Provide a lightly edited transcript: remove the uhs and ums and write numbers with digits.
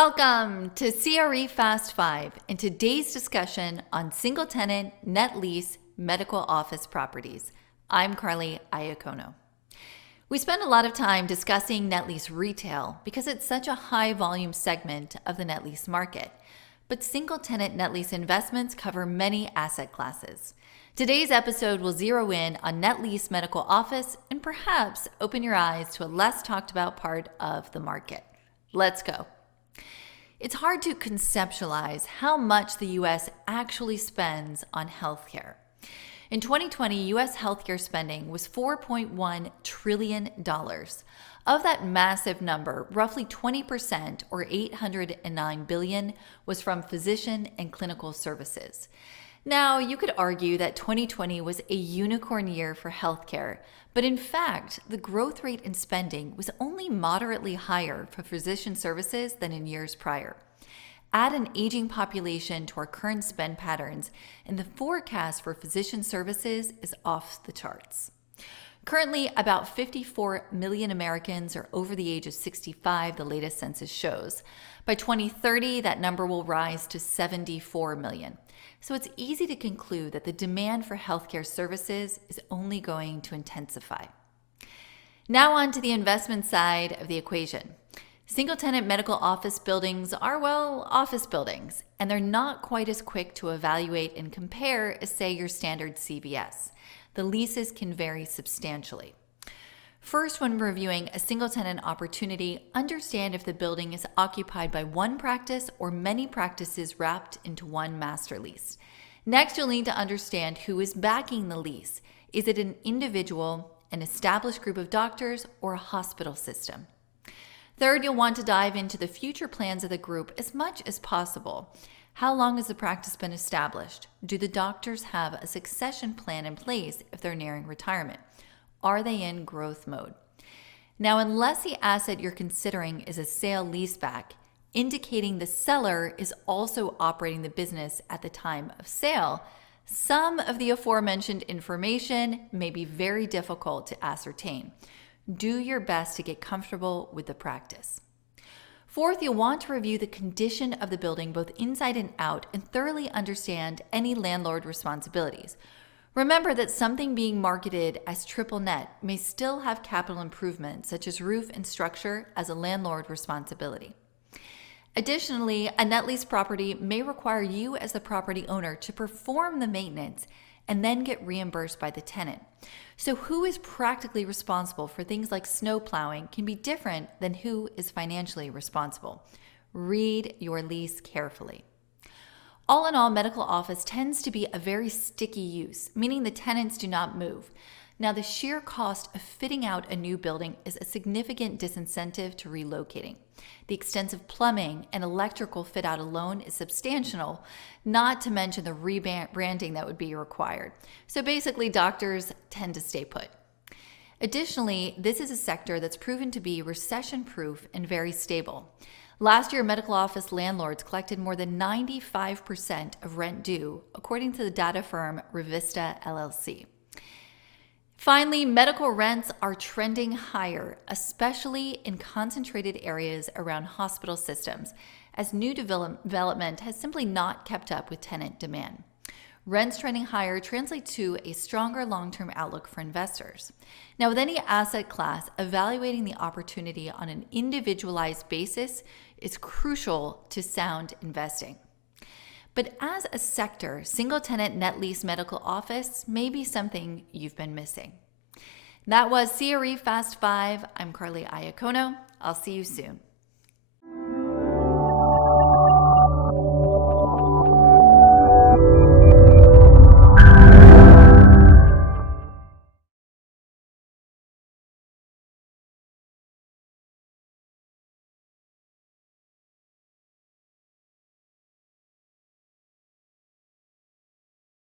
Welcome to CRE Fast 5 and today's discussion on single tenant net lease medical office properties. I'm Carly Iacono. We spend a lot of time discussing net lease retail because it's such a high volume segment of the net lease market. But single tenant net lease investments cover many asset classes. Today's episode will zero in on net lease medical office and perhaps open your eyes to a less talked about part of the market. Let's go. It's hard to conceptualize how much the U.S. actually spends on healthcare. In 2020, U.S. healthcare spending was $4.1 trillion. Of that massive number, roughly 20%, or $809 billion, was from physician and clinical services. Now, you could argue that 2020 was a unicorn year for healthcare, but in fact, the growth rate in spending was only moderately higher for physician services than in years prior. Add an aging population to our current spend patterns, and the forecast for physician services is off the charts. Currently, about 54 million Americans are over the age of 65, the latest census shows. By 2030, that number will rise to 74 million. So it's easy to conclude that the demand for healthcare services is only going to intensify. Now on to the investment side of the equation. Single-tenant medical office buildings are, office buildings, and they're not quite as quick to evaluate and compare as, say, your standard CVS. The leases can vary substantially. First, when reviewing a single-tenant opportunity, understand if the building is occupied by one practice or many practices wrapped into one master lease. Next, you'll need to understand who is backing the lease. Is it an individual, an established group of doctors, or a hospital system? Third, you'll want to dive into the future plans of the group as much as possible. How long has the practice been established? Do the doctors have a succession plan in place if they're nearing retirement? Are they in growth mode? Now, unless the asset you're considering is a sale leaseback, indicating the seller is also operating the business at the time of sale, some of the aforementioned information may be very difficult to ascertain. Do your best to get comfortable with the practice. Fourth, you'll want to review the condition of the building both inside and out and thoroughly understand any landlord responsibilities. Remember that something being marketed as triple net may still have capital improvements such as roof and structure as a landlord responsibility. Additionally, a net lease property may require you as the property owner to perform the maintenance and then get reimbursed by the tenant. So who is practically responsible for things like snow plowing can be different than who is financially responsible. Read your lease carefully. All in all, medical office tends to be a very sticky use, meaning the tenants do not move. Now, the sheer cost of fitting out a new building is a significant disincentive to relocating. The extensive plumbing and electrical fit out alone is substantial, not to mention the rebranding that would be required. So basically, doctors tend to stay put. Additionally, this is a sector that's proven to be recession-proof and very stable. Last year, medical office landlords collected more than 95% of rent due, according to the data firm Revista LLC. Finally, medical rents are trending higher, especially in concentrated areas around hospital systems, as new development has simply not kept up with tenant demand. Rents trending higher translate to a stronger long-term outlook for investors. Now, with any asset class, evaluating the opportunity on an individualized basis is crucial to sound investing. But as a sector, single-tenant net lease medical office may be something you've been missing. That was CRE Fast 5. I'm Carly Iacono. I'll see you soon.